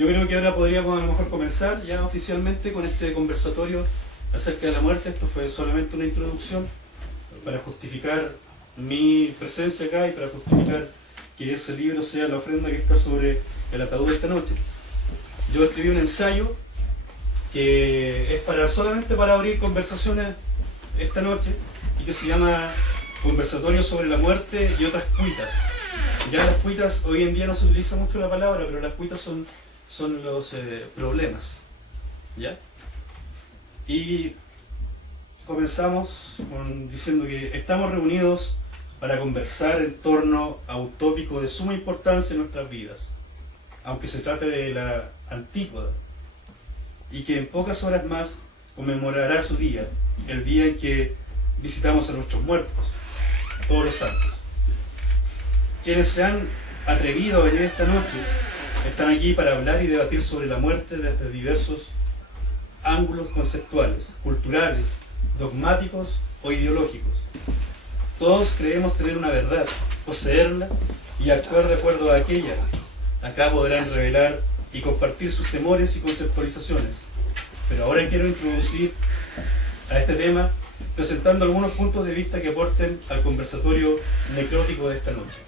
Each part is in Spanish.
Yo creo que ahora podríamos a lo mejor comenzar ya oficialmente con este conversatorio acerca de la muerte. Esto fue solamente una introducción para justificar mi presencia acá y para justificar que ese libro sea la ofrenda que está sobre el ataúd de esta noche. Yo escribí un ensayo que es solamente para abrir conversaciones esta noche y que se llama Conversatorio sobre la muerte y otras cuitas. Ya las cuitas, hoy en día no se utiliza mucho la palabra, pero las cuitas son los problemas. ¿Ya? Y comenzamos diciendo que estamos reunidos para conversar en torno a un tópico de suma importancia en nuestras vidas, aunque se trate de la antípoda, y que en pocas horas más conmemorará su día, el día en que visitamos a nuestros muertos, todos los santos. Quienes se han atrevido a venir esta noche están aquí para hablar y debatir sobre la muerte desde diversos ángulos conceptuales, culturales, dogmáticos o ideológicos. Todos creemos tener una verdad, poseerla y actuar de acuerdo a aquella. Acá podrán revelar y compartir sus temores y conceptualizaciones. Pero ahora quiero introducir a este tema presentando algunos puntos de vista que aporten al conversatorio necrótico de esta noche.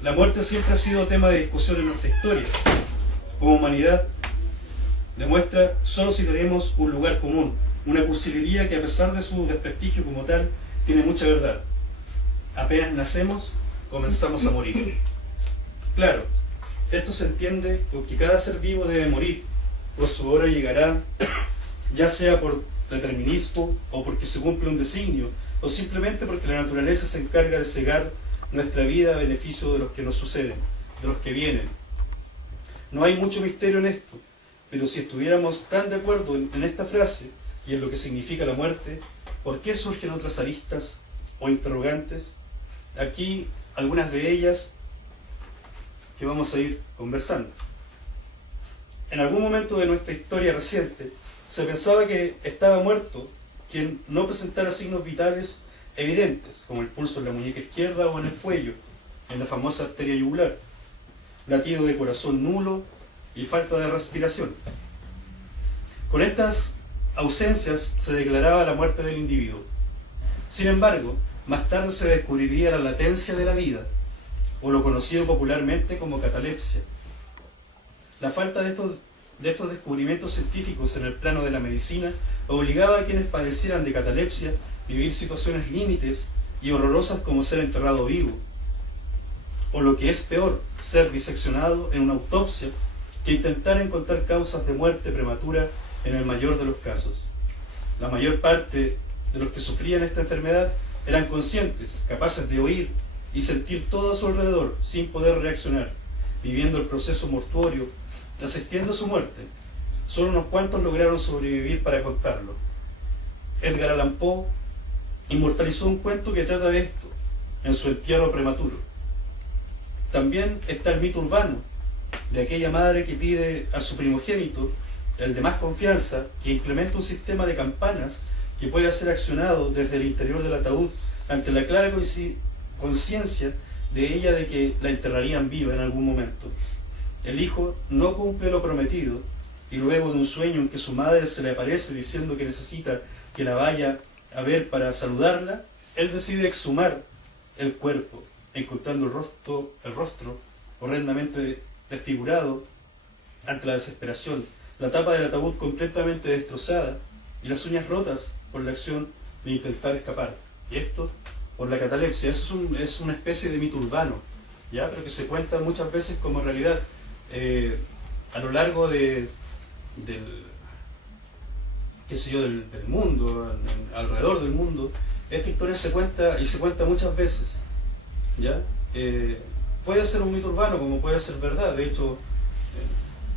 La muerte siempre ha sido tema de discusión en nuestra historia. Como humanidad, demuestra solo si tenemos un lugar común, una cursilería que a pesar de su desprestigio como tal, tiene mucha verdad. Apenas nacemos, comenzamos a morir. Claro, esto se entiende porque cada ser vivo debe morir, pues su hora llegará, ya sea por determinismo o porque se cumple un designio, o simplemente porque la naturaleza se encarga de cegar nuestra vida a beneficio de los que nos suceden, de los que vienen. No hay mucho misterio en esto, pero si estuviéramos tan de acuerdo en esta frase y en lo que significa la muerte, ¿por qué surgen otras aristas o interrogantes? Aquí algunas de ellas que vamos a ir conversando. En algún momento de nuestra historia reciente se pensaba que estaba muerto quien no presentara signos vitales evidentes, como el pulso en la muñeca izquierda o en el cuello, en la famosa arteria yugular, latido de corazón nulo y falta de respiración. Con estas ausencias se declaraba la muerte del individuo. Sin embargo, más tarde se descubriría la latencia de la vida, o lo conocido popularmente como catalepsia. La falta de estos descubrimientos científicos en el plano de la medicina obligaba a quienes padecieran de catalepsia a vivir situaciones límites y horrorosas como ser enterrado vivo, o lo que es peor, ser diseccionado en una autopsia que intentar encontrar causas de muerte prematura en el mayor de los casos. La mayor parte de los que sufrían esta enfermedad eran conscientes, capaces de oír y sentir todo a su alrededor sin poder reaccionar, viviendo el proceso mortuorio, asistiendo a su muerte. Solo unos cuantos lograron sobrevivir para contarlo. Edgar Allan Poe inmortalizó un cuento que trata de esto, en su entierro prematuro. También está el mito urbano, de aquella madre que pide a su primogénito, el de más confianza, que implemente un sistema de campanas que pueda ser accionado desde el interior del ataúd ante la clara conciencia de ella de que la enterrarían viva en algún momento. El hijo no cumple lo prometido y luego de un sueño en que su madre se le aparece diciendo que necesita que la vaya a ver para saludarla, él decide exhumar el cuerpo, encontrando el rostro horrendamente desfigurado ante la desesperación, la tapa del ataúd completamente destrozada y las uñas rotas por la acción de intentar escapar. Y esto por la catalepsia. Eso es una especie de mito urbano, ¿ya? Pero que se cuenta muchas veces como realidad. A lo largo del mundo, alrededor del mundo, esta historia se cuenta y se cuenta muchas veces, ¿ya? Puede ser un mito urbano como puede ser verdad. De hecho,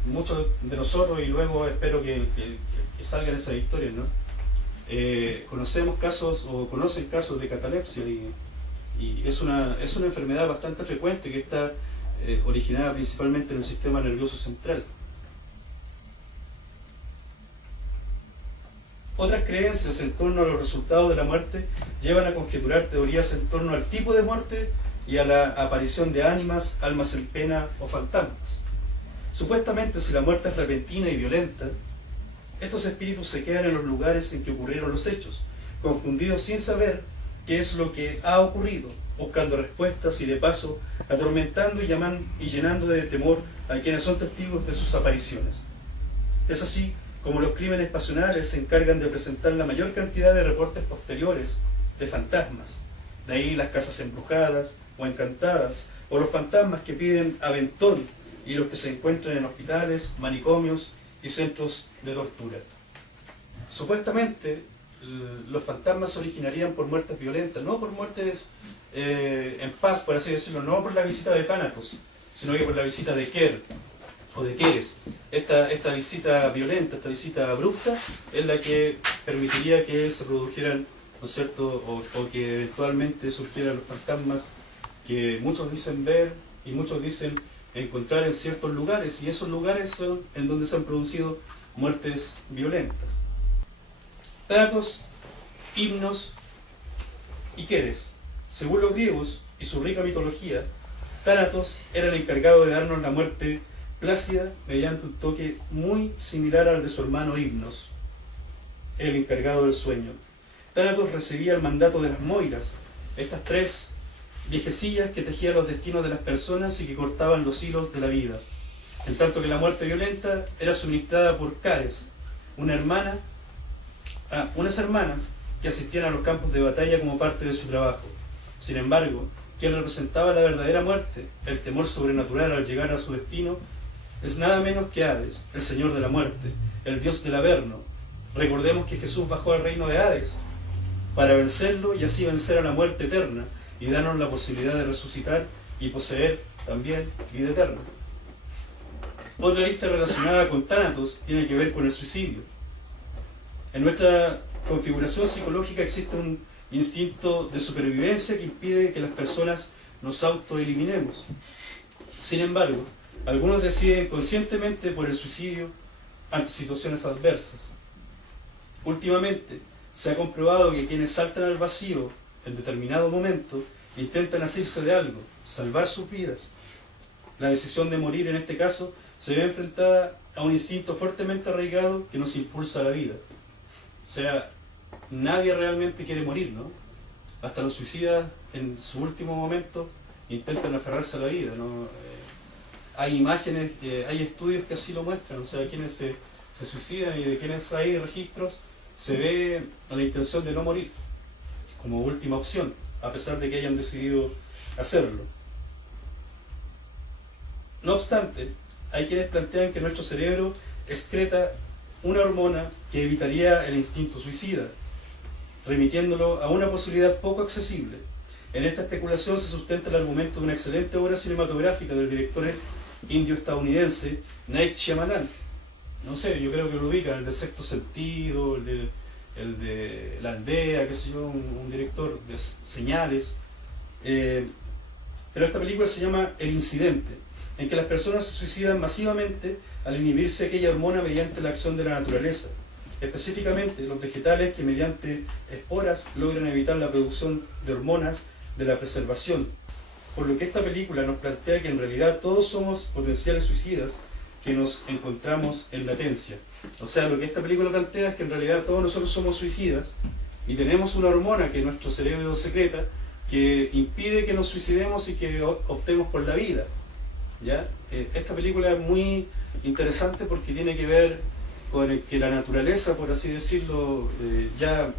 muchos de nosotros, y luego espero que salgan esas historias, ¿no? Conocemos casos o conocen casos de catalepsia y es una enfermedad bastante frecuente que está originada principalmente en el sistema nervioso central. Otras creencias en torno a los resultados de la muerte llevan a conjeturar teorías en torno al tipo de muerte y a la aparición de ánimas, almas en pena o fantasmas. Supuestamente, si la muerte es repentina y violenta, estos espíritus se quedan en los lugares en que ocurrieron los hechos, confundidos sin saber qué es lo que ha ocurrido, buscando respuestas y de paso atormentando y llenando de temor a quienes son testigos de sus apariciones. Es así como los crímenes pasionales se encargan de presentar la mayor cantidad de reportes posteriores de fantasmas. De ahí las casas embrujadas o encantadas, o los fantasmas que piden aventón y los que se encuentran en hospitales, manicomios y centros de tortura. Supuestamente, los fantasmas se originarían por muertes violentas, no por muertes en paz, por así decirlo, no por la visita de Thanatos, sino que por la visita de Ker o de Keres. Esta visita violenta, esta visita abrupta, es la que permitiría que se produjeran, ¿no es cierto?, o que eventualmente surgieran los fantasmas que muchos dicen ver y muchos dicen encontrar en ciertos lugares, y esos lugares son en donde se han producido muertes violentas. Thanatos, Himnos y Keres. Según los griegos y su rica mitología, Thanatos era el encargado de darnos la muerte plácida mediante un toque muy similar al de su hermano Himnos, el encargado del sueño. Thanatos recibía el mandato de las Moiras, estas tres viejecillas que tejían los destinos de las personas y que cortaban los hilos de la vida, en tanto que la muerte violenta era suministrada por Cares, unas hermanas que asistían a los campos de batalla como parte de su trabajo. Sin embargo, quien representaba la verdadera muerte, el temor sobrenatural al llegar a su destino, es nada menos que Hades, el señor de la muerte, el dios del Averno. Recordemos que Jesús bajó al reino de Hades para vencerlo y así vencer a la muerte eterna y darnos la posibilidad de resucitar y poseer también vida eterna. Otra lista relacionada con Thanatos tiene que ver con el suicidio. En nuestra configuración psicológica existe un instinto de supervivencia que impide que las personas nos autoeliminemos. Sin embargo, algunos deciden conscientemente por el suicidio ante situaciones adversas. Últimamente, se ha comprobado que quienes saltan al vacío en determinado momento intentan asirse de algo, salvar sus vidas. La decisión de morir en este caso se ve enfrentada a un instinto fuertemente arraigado que nos impulsa a la vida. O sea, nadie realmente quiere morir, ¿no? Hasta los suicidas en su último momento intentan aferrarse a la vida, ¿no? Hay imágenes, hay estudios que así lo muestran, o sea, quienes se suicidan y de quienes hay registros, se ve la intención de no morir como última opción, a pesar de que hayan decidido hacerlo. No obstante, hay quienes plantean que nuestro cerebro excreta una hormona que evitaría el instinto suicida, remitiéndolo a una posibilidad poco accesible. En esta especulación se sustenta el argumento de una excelente obra cinematográfica del director indio-estadounidense Night Shyamalan. No sé, yo creo que lo ubican, el de Sexto Sentido, el de La Aldea, qué sé yo, un director de Señales. Pero esta película se llama El Incidente, en que las personas se suicidan masivamente al inhibirse aquella hormona mediante la acción de la naturaleza, específicamente los vegetales que mediante esporas logran evitar la producción de hormonas de la preservación, por lo que esta película nos plantea que en realidad todos somos potenciales suicidas que nos encontramos en latencia. O sea, lo que esta película plantea es que en realidad todos nosotros somos suicidas y tenemos una hormona que nuestro cerebro secreta que impide que nos suicidemos y que optemos por la vida, ¿ya? Esta película es muy interesante porque tiene que ver con que la naturaleza, por así decirlo, ya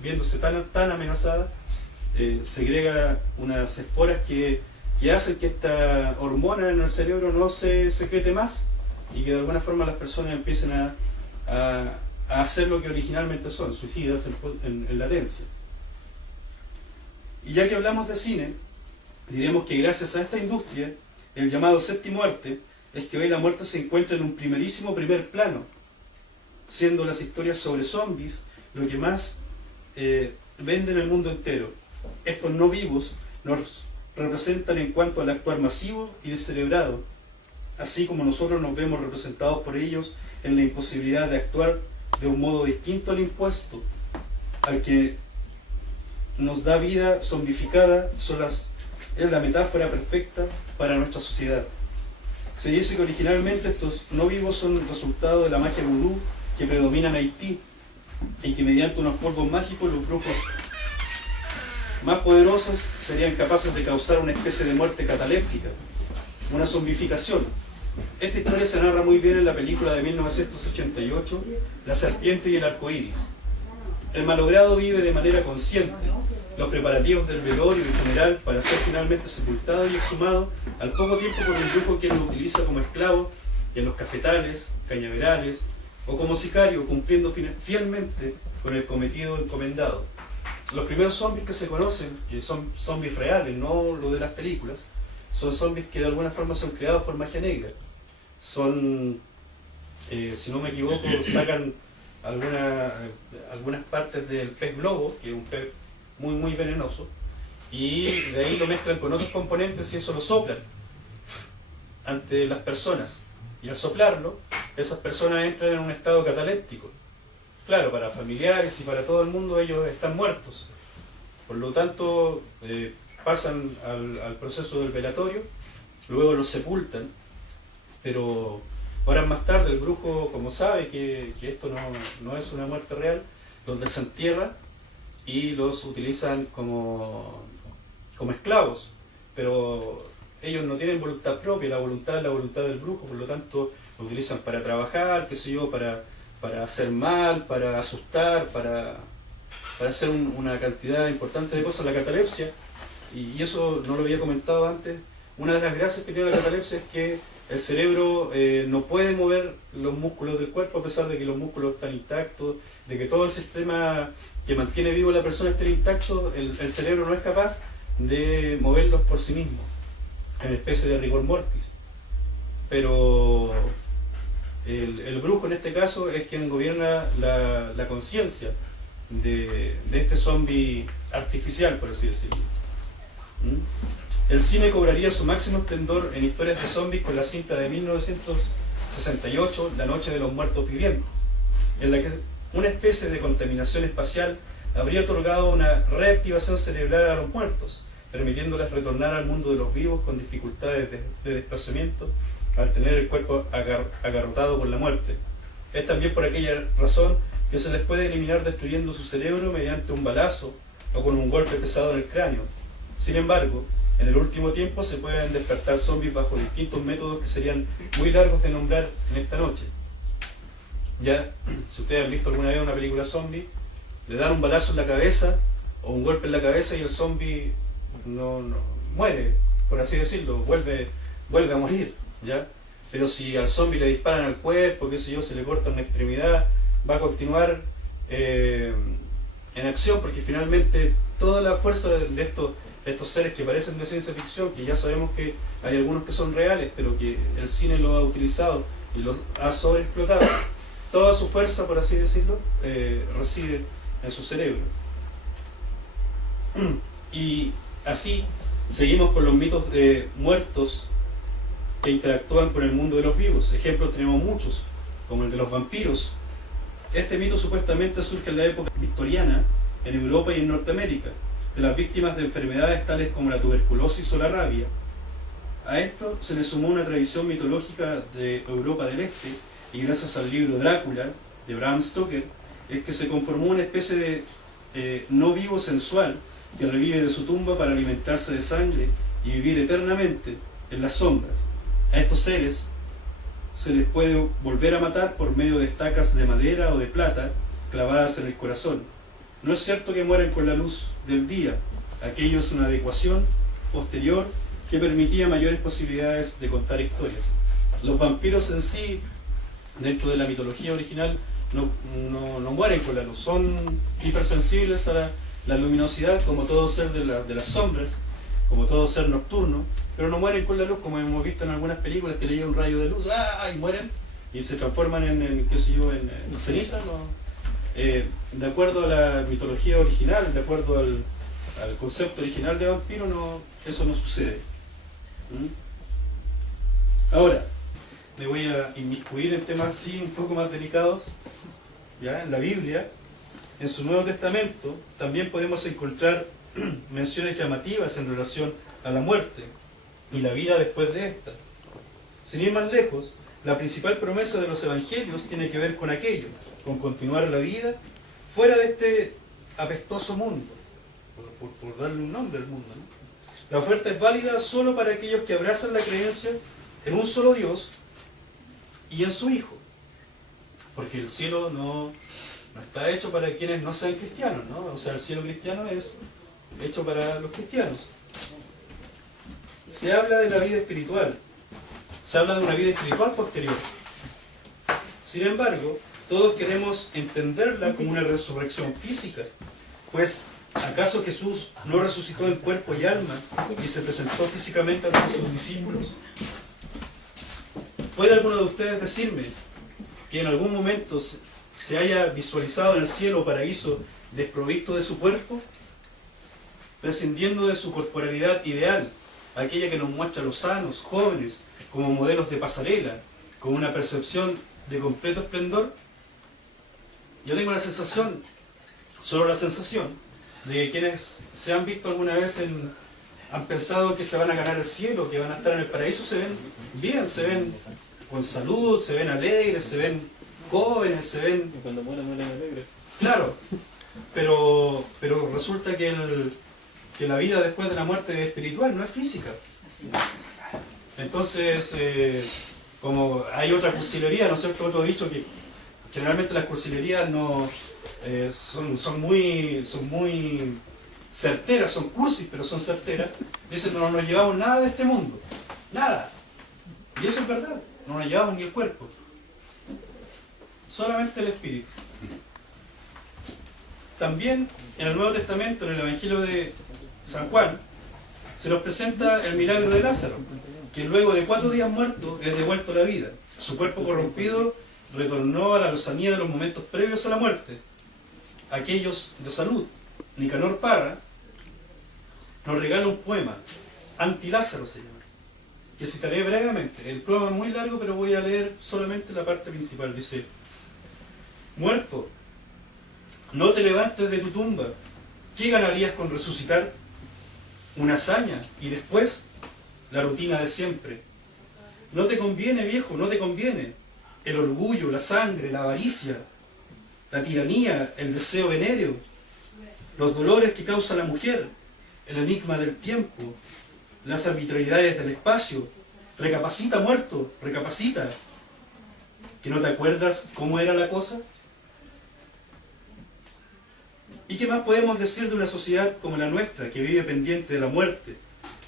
viéndose tan amenazada, segrega unas esporas que hacen que esta hormona en el cerebro no se secrete más y que de alguna forma las personas empiecen a hacer lo que originalmente son, suicidas en latencia. Y ya que hablamos de cine, diremos que gracias a esta industria, el llamado séptimo arte, es que hoy la muerte se encuentra en un primer plano, siendo las historias sobre zombies lo que más vende en el mundo entero. Estos no vivos nos representan en cuanto al actuar masivo y descerebrado, así como nosotros nos vemos representados por ellos en la imposibilidad de actuar de un modo distinto al impuesto, al que nos da vida zombificada, es la metáfora perfecta para nuestra sociedad. Se dice que originalmente estos no vivos son el resultado de la magia vudú que predomina en Haití y que mediante unos polvos mágicos los brujos más poderosos serían capaces de causar una especie de muerte cataléptica, una zombificación. Esta historia se narra muy bien en la película de 1988, La serpiente y el arco iris. El malogrado vive de manera consciente los preparativos del velorio y funeral para ser finalmente sepultado y exhumado al poco tiempo por un brujo quien lo utiliza como esclavo en los cafetales, cañaverales o como sicario, cumpliendo fielmente con el cometido encomendado. Los primeros zombies que se conocen, que son zombies reales, no lo de las películas, son zombies que de alguna forma son creados por magia negra. Son, si no me equivoco, sacan algunas partes del pez globo, que es un pez muy venenoso, y de ahí lo mezclan con otros componentes y eso lo soplan ante las personas. Y al soplarlo, esas personas entran en un estado cataléptico. Claro, para familiares y para todo el mundo ellos están muertos. Por lo tanto, pasan al proceso del velatorio, luego los sepultan, pero horas más tarde el brujo, como sabe que esto no es una muerte real, los desentierra y los utilizan como esclavos. Pero ellos no tienen voluntad propia, la voluntad es la voluntad del brujo, por lo tanto lo utilizan para trabajar, qué sé yo, para hacer mal, para asustar, para hacer una cantidad importante de cosas. La catalepsia, y eso no lo había comentado antes, una de las gracias que tiene la catalepsia es que el cerebro no puede mover los músculos del cuerpo a pesar de que los músculos están intactos, de que todo el sistema que mantiene vivo a la persona esté intacto, el cerebro no es capaz de moverlos por sí mismo, en especie de rigor mortis. Pero el brujo en este caso es quien gobierna la conciencia de este zombie artificial, por así decirlo. El cine cobraría su máximo esplendor en historias de zombies con la cinta de 1968, La noche de los muertos vivientes, en la que una especie de contaminación espacial habría otorgado una reactivación cerebral a los muertos, permitiéndoles retornar al mundo de los vivos con dificultades de desplazamiento al tener el cuerpo agarrotado por la muerte. Es también por aquella razón que se les puede eliminar destruyendo su cerebro mediante un balazo o con un golpe pesado en el cráneo. Sin embargo, en el último tiempo se pueden despertar zombies bajo distintos métodos que serían muy largos de nombrar en esta noche. Ya, si ustedes han visto alguna vez una película zombie, le dan un balazo en la cabeza o un golpe en la cabeza y el zombie no muere, por así decirlo, vuelve a morir, ¿ya? Pero si al zombie le disparan al cuerpo, qué sé yo, se le corta una extremidad, va a continuar en acción, porque finalmente toda la fuerza de estos seres que parecen de ciencia ficción, que ya sabemos que hay algunos que son reales, pero que el cine los ha utilizado y los ha sobreexplotado, toda su fuerza, por así decirlo, reside en su cerebro. Y así seguimos con los mitos de muertos que interactúan con el mundo de los vivos. Ejemplos tenemos muchos, como el de los vampiros. Este mito supuestamente surge en la época victoriana en Europa y en Norteamérica, de las víctimas de enfermedades tales como la tuberculosis o la rabia. A esto se le sumó una tradición mitológica de Europa del Este, y gracias al libro Drácula de Bram Stoker es que se conformó una especie de no vivo sensual que revive de su tumba para alimentarse de sangre y vivir eternamente en las sombras. A estos seres se les puede volver a matar por medio de estacas de madera o de plata clavadas en el corazón. No es cierto que mueren con la luz del día, aquello es una adecuación posterior que permitía mayores posibilidades de contar historias. Los vampiros en sí, dentro de la mitología original, no mueren con la luz, son hipersensibles a la luminosidad, como todo ser de las sombras, como todo ser nocturno, pero no mueren con la luz, como hemos visto en algunas películas que le llega un rayo de luz, y mueren, y se transforman en ceniza, ¿no? De acuerdo a la mitología original, de acuerdo al concepto original de vampiro, eso no sucede. Ahora, me voy a inmiscuir en temas así un poco más delicados. ¿Ya? En la Biblia, en su Nuevo Testamento, también podemos encontrar menciones llamativas en relación a la muerte y la vida después de esta. Sin ir más lejos, la principal promesa de los evangelios tiene que ver con aquello, con continuar la vida fuera de este apestoso mundo, por darle un nombre al mundo, ¿no? La oferta es válida solo para aquellos que abrazan la creencia en un solo Dios y en su Hijo, porque el cielo no está hecho para quienes no sean cristianos, ¿no? O sea, el cielo cristiano es hecho para los cristianos. Se habla de la vida espiritual, se habla de una vida espiritual posterior. Sin embargo, todos queremos entenderla como una resurrección física, pues ¿acaso Jesús no resucitó en cuerpo y alma y se presentó físicamente a sus discípulos? ¿Puede alguno de ustedes decirme que en algún momento se haya visualizado en el cielo o paraíso desprovisto de su cuerpo, prescindiendo de su corporalidad ideal, aquella que nos muestra a los sanos, jóvenes, como modelos de pasarela, con una percepción de completo esplendor? Yo tengo la sensación, solo la sensación, de que quienes se han visto alguna vez han pensado que se van a ganar el cielo, que van a estar en el paraíso, se ven bien, se ven con salud, se ven alegres, se ven jóvenes, se ven... Y cuando mueren alegres. Claro, pero resulta que la vida después de la muerte es espiritual, no es física. Entonces, como hay otra cursilería, ¿no es cierto? Otro dicho que generalmente las cursilerías no son muy certeras, son cursis, pero son certeras. Dicen, no nos llevamos nada de este mundo, nada. Y eso es verdad, no nos llevamos ni el cuerpo, solamente el espíritu. También en el Nuevo Testamento, en el Evangelio de San Juan, se nos presenta el milagro de Lázaro, que luego de 4 días muerto es devuelto a la vida. Su cuerpo corrompido retornó a la lozanía de los momentos previos a la muerte. Aquellos de salud. Nicanor Parra nos regala un poema, Anti-Lázaro se llama, que citaré brevemente. El poema es muy largo, pero voy a leer solamente la parte principal. Dice: muerto, no te levantes de tu tumba. ¿Qué ganarías con resucitar? Una hazaña y después la rutina de siempre. No te conviene, viejo, no te conviene. El orgullo, la sangre, la avaricia, la tiranía, el deseo venéreo, los dolores que causa la mujer, el enigma del tiempo, las arbitrariedades del espacio. Recapacita, muerto, recapacita. ¿Que no te acuerdas cómo era la cosa? ¿Y qué más podemos decir de una sociedad como la nuestra, que vive pendiente de la muerte?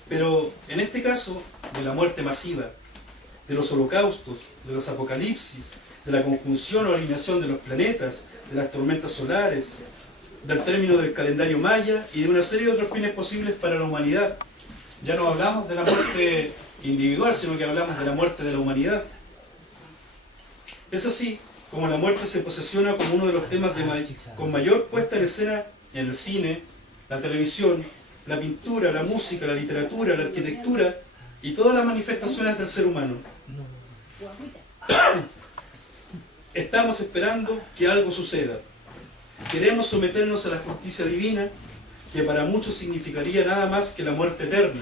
Pero en este caso, de la muerte masiva, de los holocaustos, de los apocalipsis, de la conjunción o alineación de los planetas, de las tormentas solares, del término del calendario maya y de una serie de otros fines posibles para la humanidad. Ya no hablamos de la muerte individual, sino que hablamos de la muerte de la humanidad. Es así como la muerte se posesiona como uno de los temas con mayor puesta en escena en el cine, la televisión, la pintura, la música, la literatura, la arquitectura y todas las manifestaciones del ser humano. Estamos esperando que algo suceda. Queremos someternos a la justicia divina, que para muchos significaría nada más que la muerte eterna,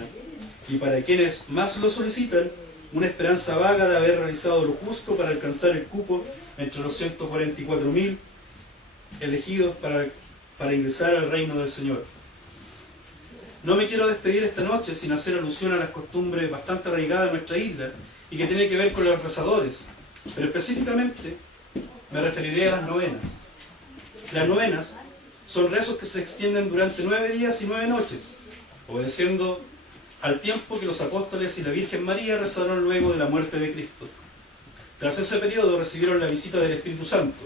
y para quienes más lo solicitan, una esperanza vaga de haber realizado lo justo para alcanzar el cupo entre los 144.000 elegidos para ingresar al reino del Señor. No me quiero despedir esta noche sin hacer alusión a las costumbres bastante arraigadas de nuestra isla y que tiene que ver con los rezadores, pero específicamente me referiré a las novenas. Las novenas son rezos que se extienden durante 9 días y 9 noches, obedeciendo al tiempo que los apóstoles y la Virgen María rezaron luego de la muerte de Cristo. Tras ese periodo recibieron la visita del Espíritu Santo.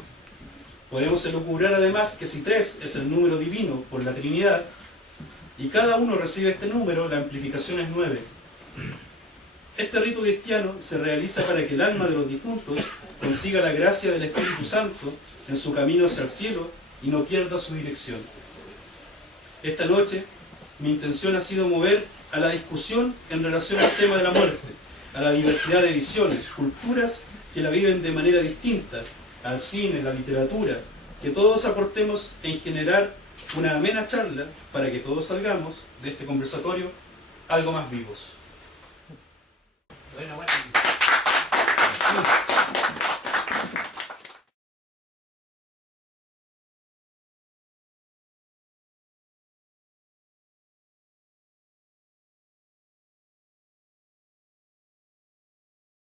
Podemos elucubrar además que si 3 es el número divino por la Trinidad, y cada uno recibe este número, la amplificación es 9. Este rito cristiano se realiza para que el alma de los difuntos consiga la gracia del Espíritu Santo en su camino hacia el cielo y no pierda su dirección. Esta noche, mi intención ha sido mover a la discusión en relación al tema de la muerte, a la diversidad de visiones, culturas que la viven de manera distinta, al cine, la literatura, que todos aportemos en generar una amena charla para que todos salgamos de este conversatorio algo más vivos. Bueno.